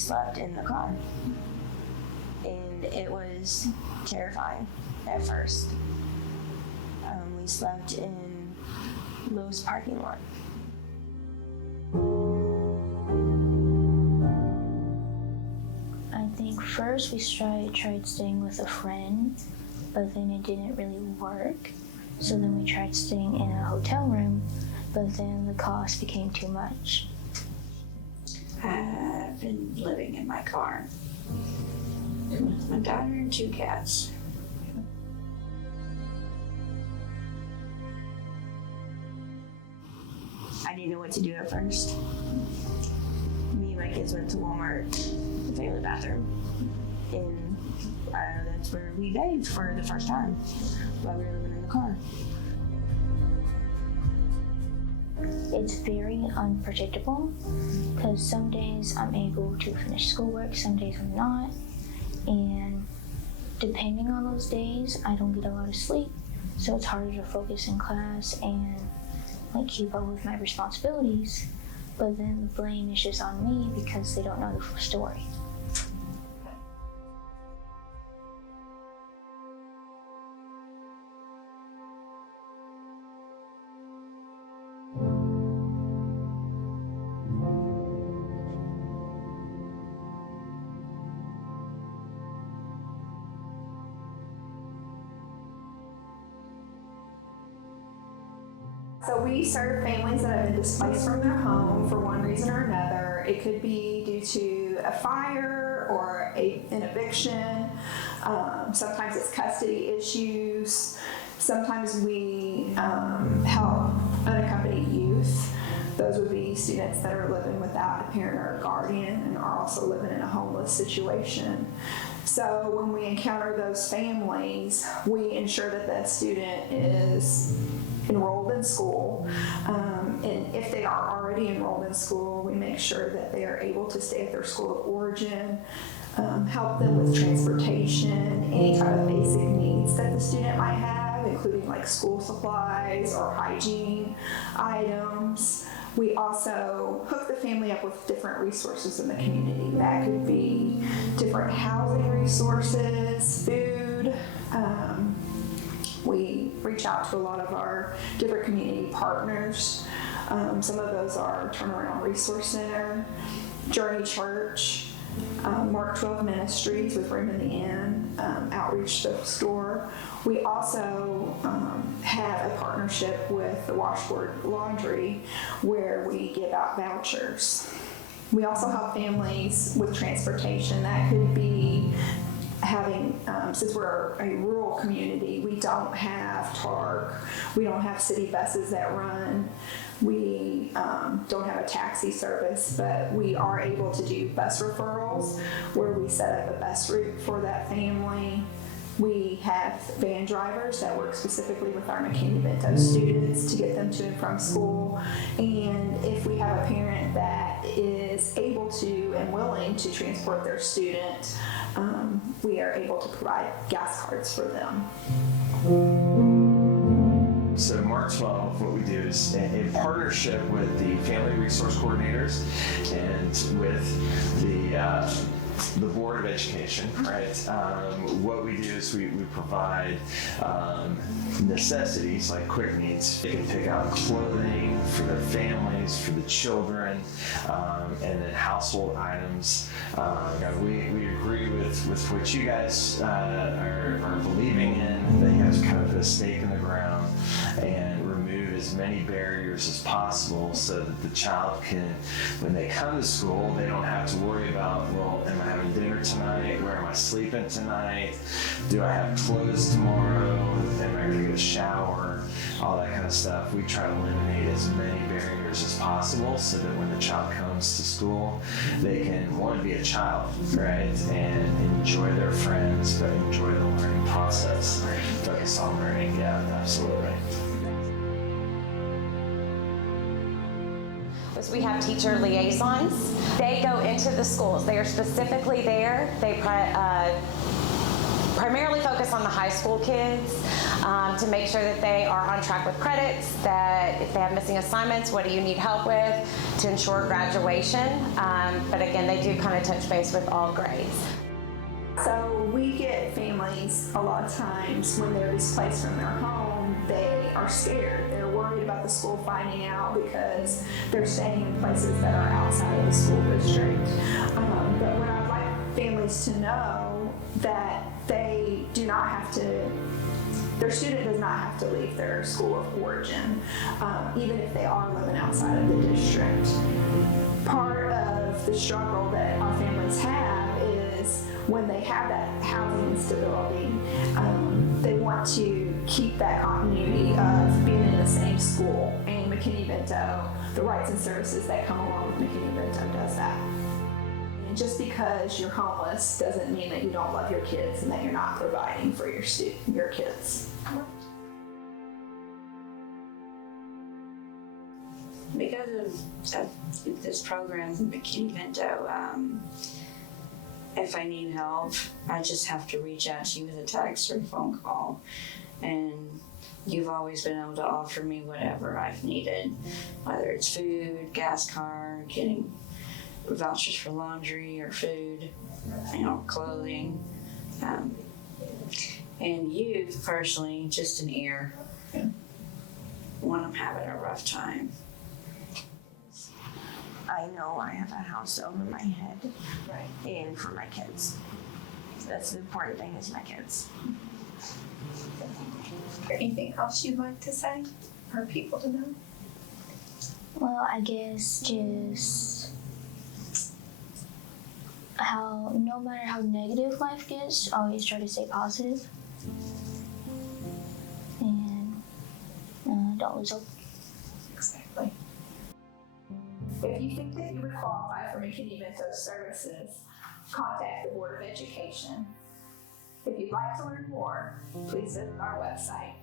slept in the car. And it was terrifying at first. We slept in Lowe's parking lot. I think first we tried staying with a friend, but then it didn't really work. So then we tried staying in a hotel room, but then the cost became too much. I've been living in my car with my daughter and 2 cats. I didn't know what to do at first. Me and my kids went to Walmart, the family bathroom, and that's where we bathed for the first time while we were living in the car. It's very unpredictable because some days I'm able to finish schoolwork, some days I'm not, and depending on those days, I don't get a lot of sleep, so it's harder to focus in class and keep up with my responsibilities. But then the blame is just on me because they don't know the full story. So we serve families that have been displaced from their home for one reason or another. It could be due to a fire or an eviction. Sometimes it's custody issues. Sometimes we help unaccompanied youth. Those would be students that are living without a parent or a guardian and are also living in a homeless situation. So when we encounter those families, we ensure that that student is enrolled in school, and if they are already enrolled in school, we make sure that they are able to stay at their school of origin, help them with transportation, any type of basic needs that the student might have, including like school supplies or hygiene items. We also hook the family up with different resources in the community. That could be different housing resources, food. We reach out to a lot of our different community partners. Some of those are Turnaround Resource Center, Journey Church, Mark 12 Ministries with Room in the Inn, Outreach Store. We also have a partnership with the Washboard Laundry where we give out vouchers. We also help families with transportation. That could be having, since we're a rural community, we don't have TARC, we don't have city buses that run, we don't have a taxi service, but we are able to do bus referrals where we set up a bus route for that family. We have van drivers that work specifically with our McKinney-Vento students to get them to and from school. And if we have a parent that is able to and willing to transport their student, we are able to provide gas cards for them. So Mark 12, what we do is in partnership with the family resource coordinators and with the Board of Education, right? What we do is we provide necessities like quick needs. They can pick out clothing for their families, for the children, and then household items. We agree with what you guys are believing in. That you guys kind of put a stake in the ground and remove as many barriers as possible so that the child can, when they come to school, they don't have to worry about, well, am I having dinner tonight? Where am I sleeping tonight? Do I have clothes tomorrow? Am I going to get a shower? All that kind of stuff. We try to eliminate as many barriers as possible so that when the child comes to school, they can, one, be a child, right? And enjoy their friends, but enjoy the learning process. Focus on learning, yeah, absolutely. We have teacher liaisons. primarily focus on the high school kids to make sure that they are on track with credits, that if they have missing assignments, what do you need help with to ensure graduation. But again, they do kind of touch base with all grades. So we get families a lot of times when they're displaced from their home, they are scared. They're worried about the school finding out because they're staying in places that are outside of the school district. But what I'd like families to know that they do not have to, their student does not have to leave their school of origin, even if they are living outside of the district. Part of the struggle that our families have is when they have that housing instability, they want to keep that continuity of being in the same school. And McKinney-Vento, the rights and services that come along with McKinney-Vento does that. And just because you're homeless doesn't mean that you don't love your kids and that you're not providing for your kids. Because of this program, McKinney-Vento, if I need help, I just have to reach out to you with a text or a phone call. And you've always been able to offer me whatever I've needed, whether it's food, gas card, getting vouchers for laundry or food, clothing. And you personally, just an ear when I'm having a rough time. I know I have a house over my head, and for my kids. That's the important thing, is my kids. Is there anything else you'd like to say for people to know? Well, I guess just how no matter how negative life gets, always try to stay positive and don't lose hope. Exactly. If you think that you would qualify for McKinney-Vento services, contact the Board of Education. If you'd like to learn more, please visit our website.